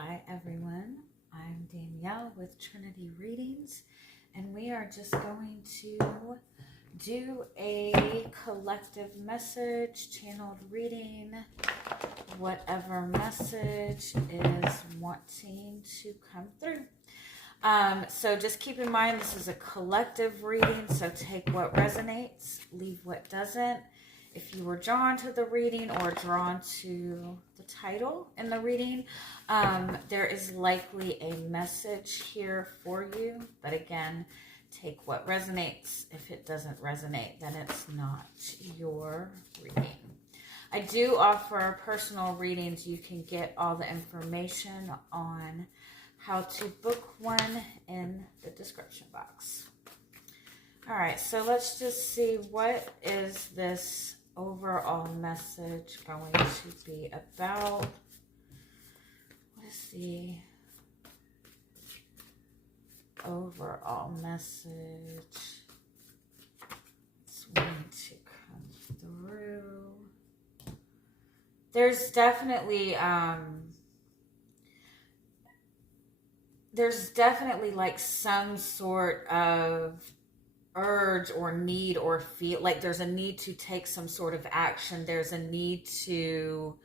Hi everyone, I'm Danielle with Trinity Readings, and we are just going to do a collective message, channeled reading, whatever message is wanting to come through. So just keep in mind this is a collective reading, so take what resonates, leave what doesn't. If you were drawn to the reading or drawn to the title in the reading, there is likely a message here for you. But again, take what resonates. If it doesn't resonate, then it's not your reading. I do offer personal readings. You can get all the information on how to book one in the description box. All right, so let's just see, what is this overall message going to be about? What is the overall message it's wanting to come through? There's definitely like some sort of urge or need or feel like there's a need to take some sort of action. There's a need to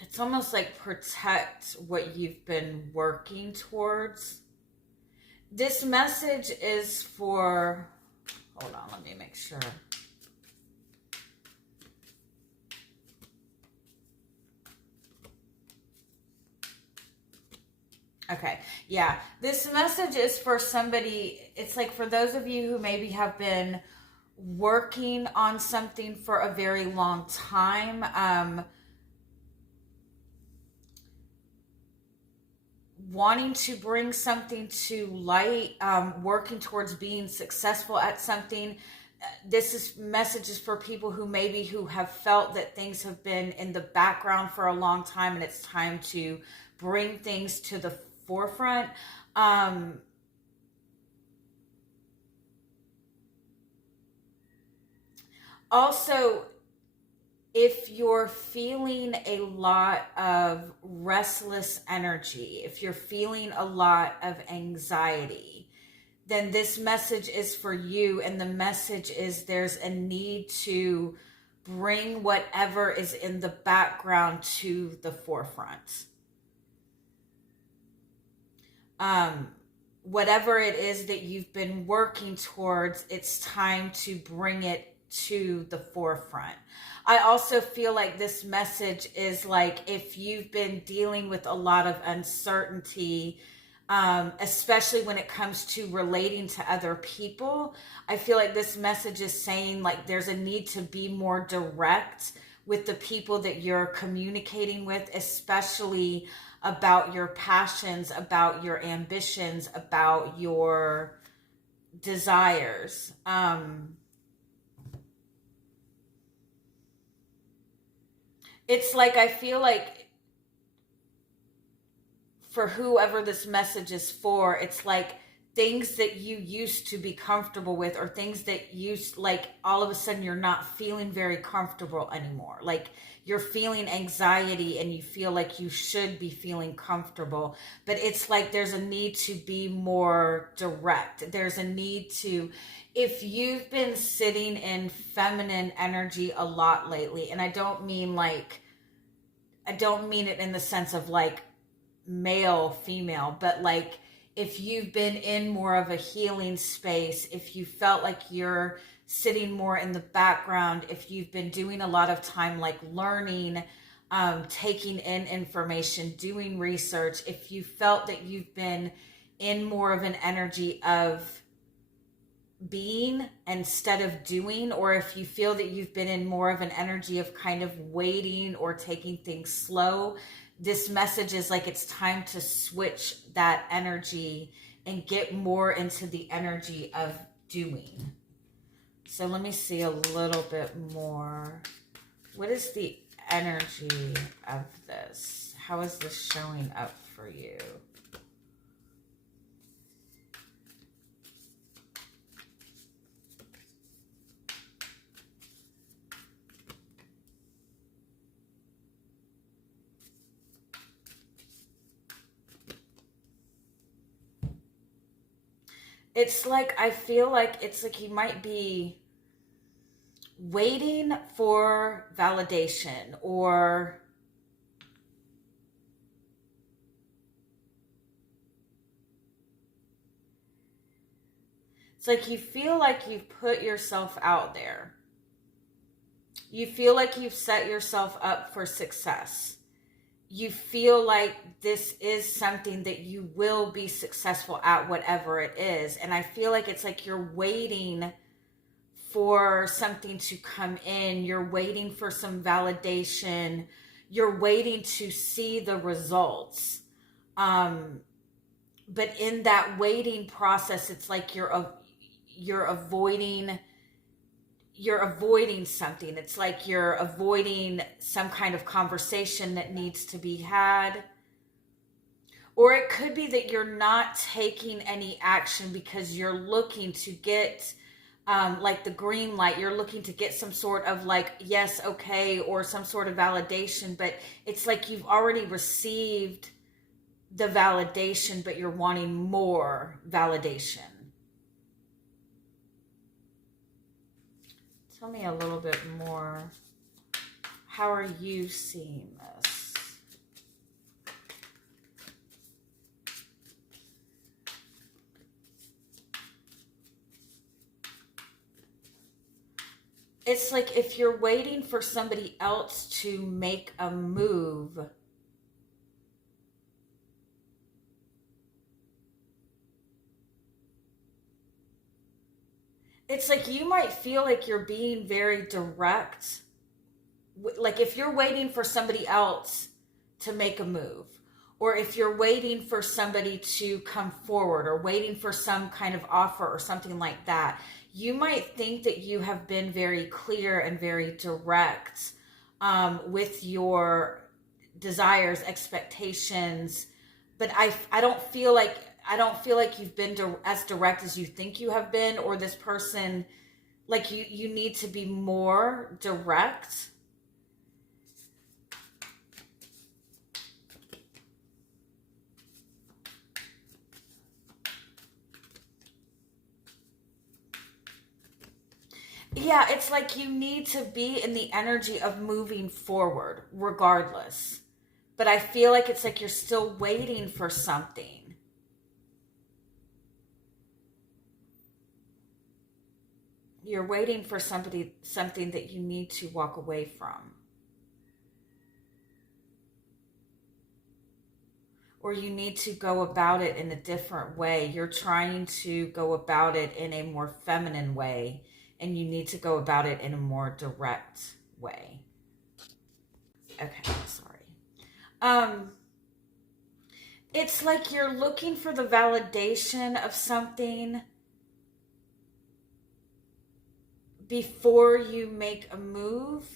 it's almost like protect what you've been working towards. This message is for, hold on, let me make sure. Okay, yeah, this message is for somebody. It's like for those of you who maybe have been working on something for a very long time, wanting to bring something to light, working towards being successful at something. This message is for people who have felt that things have been in the background for a long time and it's time to bring things to the forefront. Also, if you're feeling a lot of restless energy, if you're feeling a lot of anxiety, then this message is for you. And the message is there's a need to bring whatever is in the background to the forefront. Whatever it is that you've been working towards, it's time to bring it to the forefront. I also feel like this message is like if you've been dealing with a lot of uncertainty, especially when it comes to relating to other people, I feel like this message is saying like there's a need to be more direct with the people that you're communicating with, especially about your passions, about your ambitions, about your desires. It's like, I feel like for whoever this message is for, it's like things that you used to be comfortable with, or things that like all of a sudden you're not feeling very comfortable anymore. Like you're feeling anxiety and you feel like you should be feeling comfortable, but it's like there's a need to be more direct. There's a need to, if you've been sitting in feminine energy a lot lately, and I don't mean it in the sense of like male, female, but like if you've been in more of a healing space, if you felt like you're sitting more in the background, if you've been doing a lot of time like learning, taking in information, doing research, if you felt that you've been in more of an energy of being instead of doing, or if you feel that you've been in more of an energy of kind of waiting or taking things slow, this message is like it's time to switch that energy and get more into the energy of doing. So let me see a little bit more. What is the energy of this? How is this showing up for you? It's like, I feel like it's like you might be waiting for validation, or it's like you feel like you've put yourself out there. You feel like you've set yourself up for success. You feel like this is something that you will be successful at, whatever it is. And I feel like it's like you're waiting for something to come in. You're waiting for some validation. You're waiting to see the results. But in that waiting process, it's like you're avoiding something. It's like you're avoiding some kind of conversation that needs to be had. Or it could be that you're not taking any action because you're looking to get like the green light. You're looking to get some sort of like, yes, okay, or some sort of validation. But it's like you've already received the validation, but you're wanting more validation. Tell me a little bit more. How are you seeing this? It's like if you're waiting for somebody else to make a move, it's like you might feel like you're being very direct. Like if you're waiting for somebody else to make a move, or if you're waiting for somebody to come forward, or waiting for some kind of offer or something like that, you might think that you have been very clear and very direct with your desires, expectations, but I don't feel like you've been as direct as you think you have been, or this person, like you need to be more direct. Yeah, it's like you need to be in the energy of moving forward regardless. But I feel like it's like you're still waiting for something. You're waiting for something that you need to walk away from. Or you need to go about it in a different way. You're trying to go about it in a more feminine way, and you need to go about it in a more direct way. Okay, sorry. It's like you're looking for the validation of something before you make a move.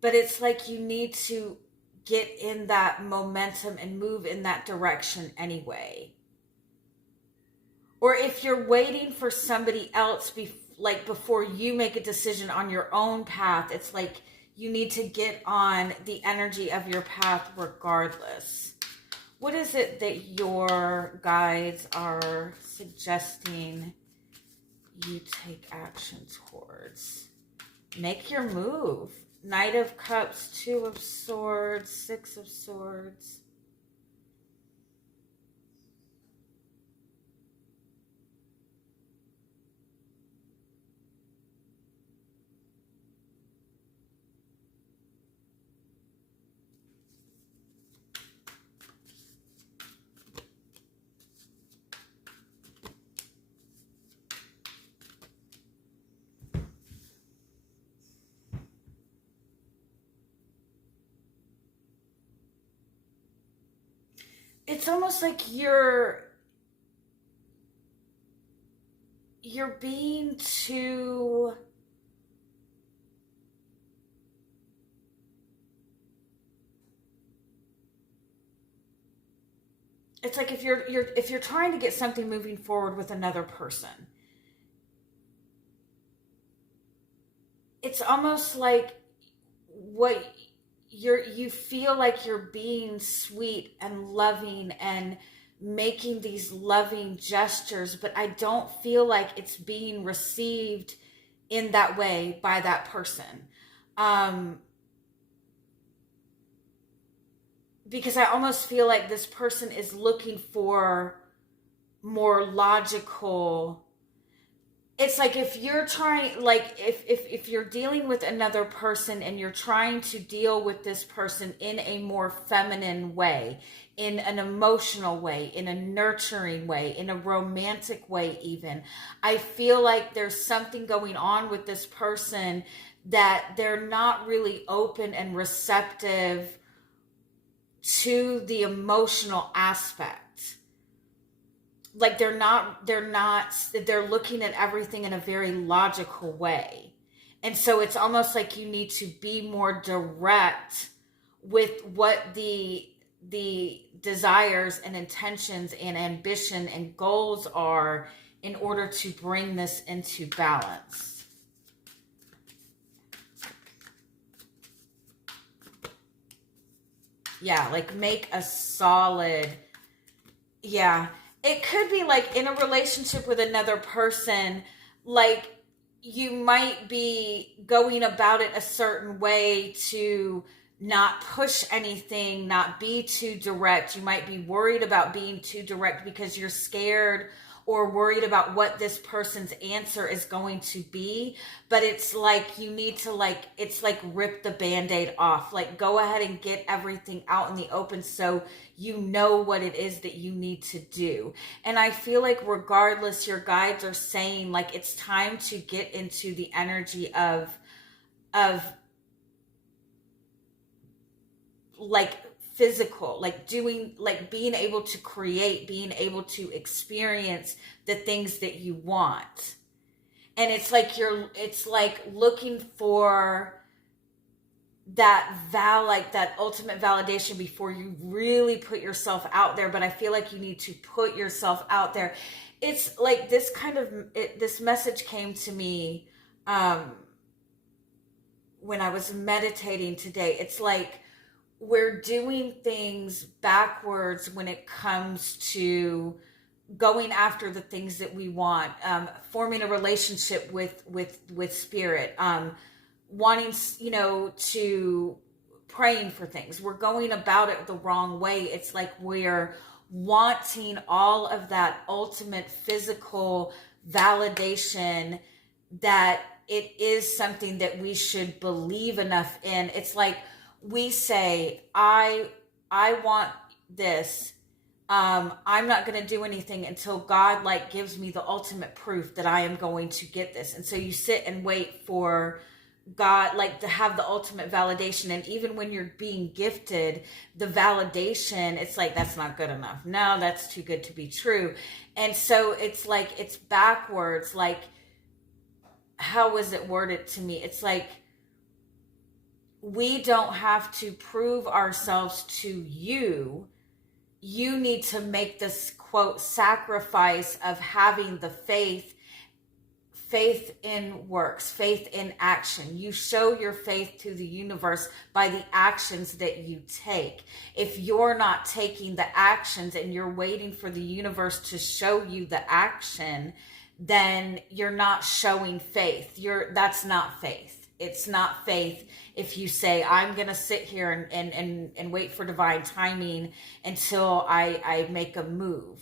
But it's like you need to get in that momentum and move in that direction anyway. Or if you're waiting for somebody else before you make a decision on your own path, it's like you need to get on the energy of your path regardless. What is it that your guides are suggesting you take action towards? Make your move. Knight of Cups, Two of Swords, Six of Swords. It's almost like you're being too it's like if you're trying to get something moving forward with another person, it's almost like you feel like you're being sweet and loving and making these loving gestures, but I don't feel like it's being received in that way by that person. Because I almost feel like this person is looking for more logical. It's like if you're trying, like if you're dealing with another person and you're trying to deal with this person in a more feminine way, in an emotional way, in a nurturing way, in a romantic way even, I feel like there's something going on with this person that they're not really open and receptive to the emotional aspect. Like they're looking at everything in a very logical way. And so it's almost like you need to be more direct with what the desires and intentions and ambition and goals are in order to bring this into balance. Yeah, like make a solid, yeah. It could be like in a relationship with another person, like you might be going about it a certain way to not push anything, not be too direct. You might be worried about being too direct because you're scared or worried about what this person's answer is going to be. But it's like you need to it's like rip the Band-Aid off. Like go ahead and get everything out in the open so you know what it is that you need to do. And I feel like regardless, your guides are saying like it's time to get into the energy of like physical, like doing, like being able to create, being able to experience the things that you want. And it's like it's like looking for that that ultimate validation before you really put yourself out there. But I feel like you need to put yourself out there. It's like this kind of, this message came to me when I was meditating today. It's like we're doing things backwards when it comes to going after the things that we want, forming a relationship with spirit, wanting, to praying for things. We're going about it the wrong way. It's like we're wanting all of that ultimate physical validation that it is something that we should believe enough in. It's like we say, I want this. I'm not going to do anything until God gives me the ultimate proof that I am going to get this. And so you sit and wait for God to have the ultimate validation. And even when you're being gifted the validation, it's like, that's not good enough. No, that's too good to be true. And so it's like, it's backwards. Like, how was it worded to me? It's like, we don't have to prove ourselves to you. You need to make this, quote, sacrifice of having the faith in works, faith in action. You show your faith to the universe by the actions that you take. If you're not taking the actions and you're waiting for the universe to show you the action, then you're not showing faith. That's not faith. It's not faith if you say, I'm going to sit here and wait for divine timing until I make a move.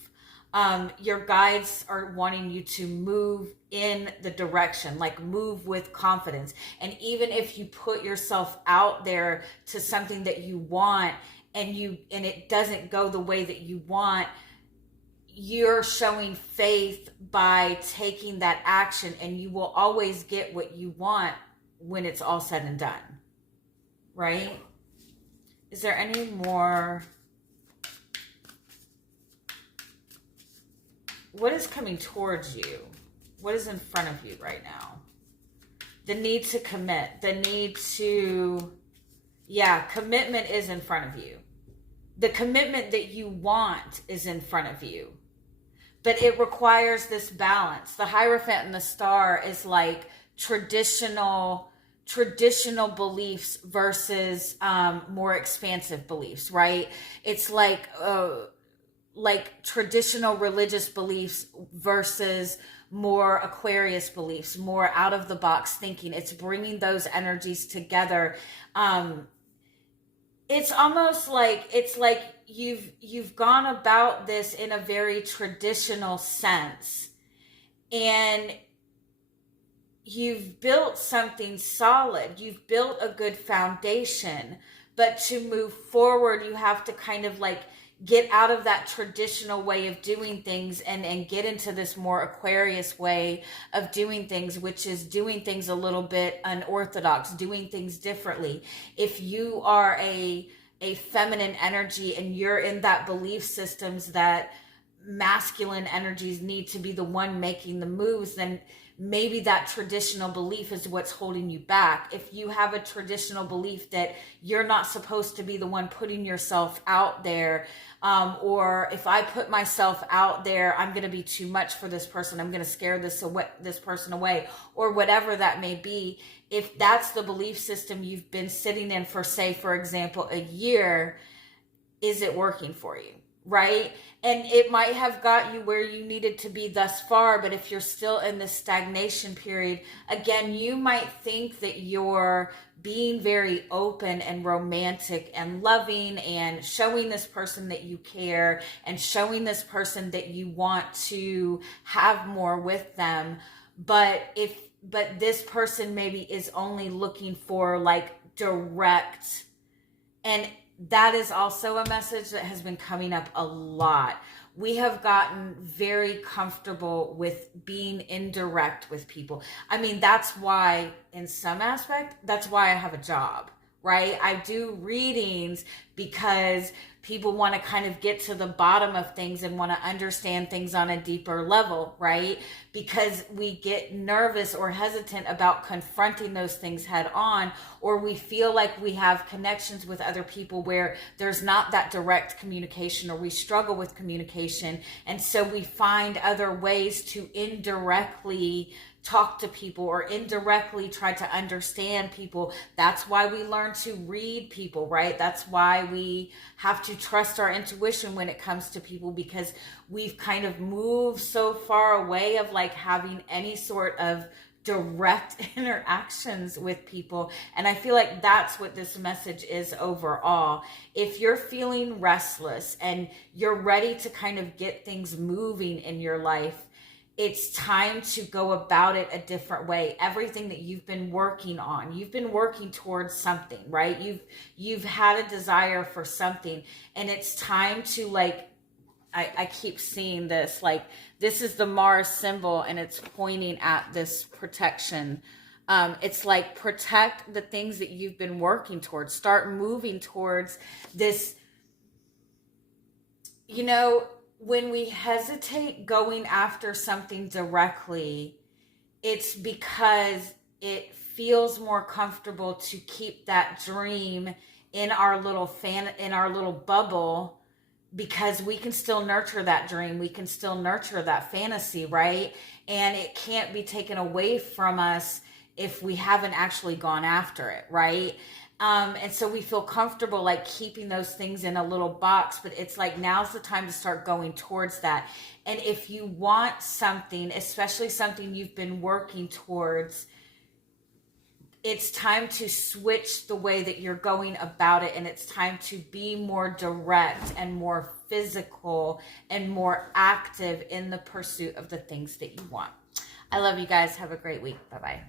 Your guides are wanting you to move in the direction, move with confidence. And even if you put yourself out there to something that you want and it doesn't go the way that you want, you're showing faith by taking that action, and you will always get what you want when it's all said and done. Right? Is there any more? What is coming towards you? What is in front of you right now? The need to commit. The need to... Yeah, commitment is in front of you. The commitment that you want is in front of you. But it requires this balance. The Hierophant and the Star is like traditional beliefs versus more expansive beliefs, right? It's like like traditional religious beliefs versus more Aquarius beliefs, more out of the box thinking. It's bringing those energies together. It's almost like you've gone about this in a very traditional sense, and you've built something solid. You've built a good foundation, but to move forward, you have to kind of like get out of that traditional way of doing things and get into this more Aquarius way of doing things, which is doing things a little bit unorthodox, doing things differently. If you are a feminine energy and you're in that belief systems that masculine energies need to be the one making the moves, then maybe that traditional belief is what's holding you back. If you have a traditional belief that you're not supposed to be the one putting yourself out there, or if I put myself out there, I'm going to be too much for this person, I'm going to scare this person away, or whatever that may be. If that's the belief system you've been sitting in for, say, for example, a year, is it working for you? Right? And it might have got you where you needed to be thus far, but if you're still in this stagnation period, again, you might think that you're being very open and romantic and loving and showing this person that you care and showing this person that you want to have more with them. But this person maybe is only looking for like direct, and that is also a message that has been coming up a lot. We have gotten very comfortable with being indirect with people. I mean, that's why, in some aspect, that's why I have a job, right? I do readings because people want to kind of get to the bottom of things and want to understand things on a deeper level, right? Because we get nervous or hesitant about confronting those things head on, or we feel like we have connections with other people where there's not that direct communication, or we struggle with communication. And so we find other ways to indirectly talk to people or indirectly try to understand people. That's why we learn to read people, right? That's why we have to trust our intuition when it comes to people, because we've kind of moved so far away of like having any sort of direct interactions with people. And I feel like that's what this message is overall. If you're feeling restless and you're ready to kind of get things moving in your life, it's time to go about it a different way. Everything that you've been working on, you've been working towards something, right? You've had a desire for something, and it's time to like, I keep seeing this, like this is the Mars symbol and it's pointing at this protection. It's like protect the things that you've been working towards. Start moving towards this, you know. When we hesitate going after something directly, it's because it feels more comfortable to keep that dream in our little bubble, because we can still nurture that dream. We can still nurture that fantasy, right? And it can't be taken away from us if we haven't actually gone after it, right? And so we feel comfortable like keeping those things in a little box, but it's like now's the time to start going towards that. And if you want something, especially something you've been working towards, it's time to switch the way that you're going about it, and it's time to be more direct and more physical and more active in the pursuit of the things that you want. I love you guys. Have a great week. Bye-bye.